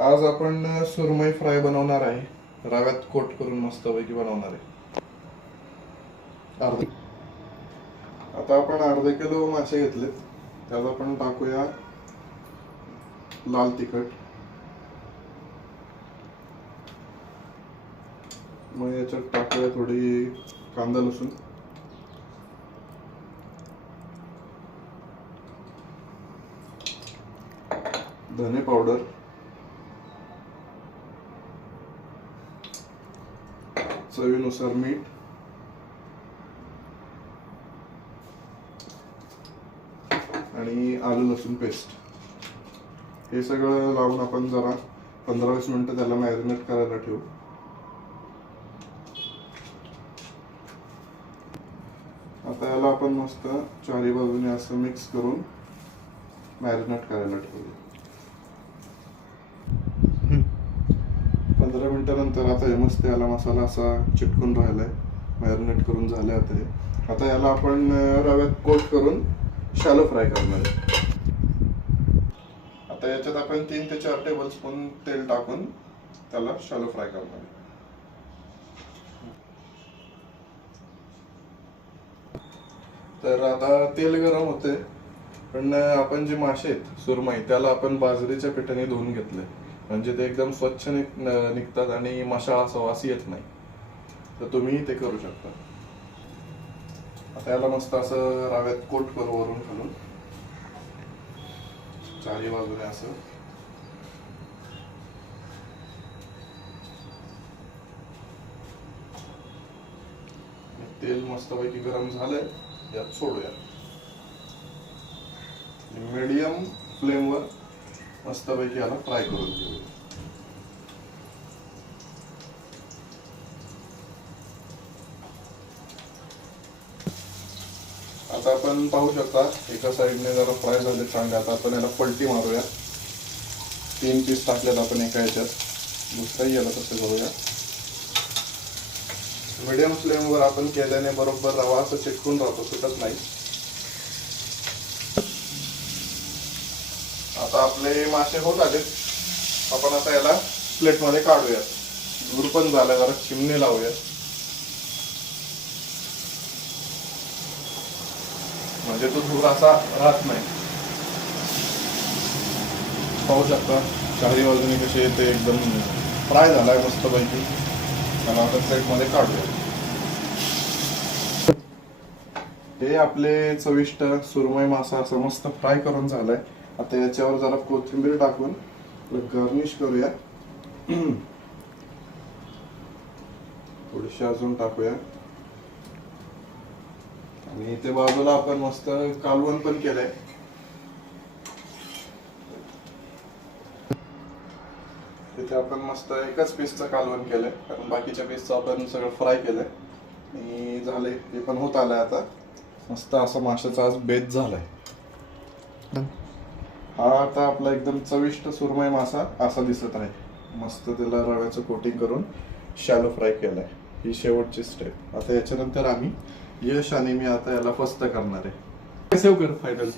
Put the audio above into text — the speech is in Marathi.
आज आपण सुरमई फ्राय बनवणार आहे. रव्यात कोट करून मस्तपैकी बनवणार आहे. आता आपण अर्धा किलो मासे घेतलेत. त्यात आपण टाकूया लाल तिखट, मग याच्यात टाकूया थोडी कांदा लसूण, धने पावडर, चवीनुसार मीठ, आणि आलू लसूण पेस्ट. हे सगळं लावून आपण जरा 15-20 मिनिटं त्याला मॅरिनेट करायला ठेवू. आता याला आपण मस्त चारी बाजूने असं मिक्स करून मॅरिनेट करायला ठेवू. 15 मिनिटानंतर आता हे मस्त याला मसाला असा चिटकून राहिलाय, मॅरिनेट करून झाले. आता याला आपण रव्यात कोट करून शॅलो फ्राय करणार आहे. आता याच्यात आपण 3 ते 4 टेबलस्पून तेल टाकून त्याला शॅलो फ्राय करणार आहे. तर आता तेल गरम होते, पण आपण जे मासे आहेत सुरमई त्याला आपण बाजरीच्या पिठाने धुवून घेतले, म्हणजे ते एकदम स्वच्छ निघतात आणि मसाला असा वास येत नाही. तर तुम्ही ते करू शकता. आता याला मस्त असं रव्यात कोट करू वरून खालून चारी बाजूने असं. तेल मस्तपैकी गरम झालंय, यात सोडूया. मीडियम फ्लेमवर मस्तपैकी याला फ्राय करून घेऊया. आता आपण पाहू शकता एका साइडने जरा फ्राय झाले चांगले. आता आपण याला पलटी मारूया. 3 पीस टाकलेत आपण एका याच्यात, दुसराही याला तसं करूया. मीडियम फ्लेमवर आपण केल्याने बरोबर रवा असं चिटकून राहतो, सुटत नाही. आता आपले मासे होत आले. आपण आता याला प्लेट मध्ये काढूया. दूर पण झाला, जरा चिमणी लावूया म्हणजे तो धूर असा राहत नाही. पाहू शकता चारी बाजूने कसे ते एकदम फ्राय झालाय मस्तपैकी. त्याला आता प्लेट मध्ये काढूया. हे आपले चविष्ट सुरमई मासा असं मस्त फ्राय करून झालाय. आता याच्यावर जरा कोथिंबीर टाकून गार्निश करूया. थोडीशी अजून टाकूया. आणि इथे बाजूला आपण मस्त कालवण पण केलंय. तिथे आपण मस्त एकच पीसचं कालवण केलंय, कारण बाकीच्या पीसचं आपण सगळं फ्राय केलंय आणि झालंय. ते पण होत आलंय. आता मस्त असा माशाचा आज बेत झालाय. हा आता आपला एकदम चविष्ट सुरमई मासा असा दिसत आहे. मस्त त्याला रव्याचं कोटिंग करून शॅलो फ्राय केलाय. ही शेवटची स्टेप. आता याच्यानंतर आम्ही यश आणि मी आता याला फस्त करणार आहे. सेव्ह कर फायनल.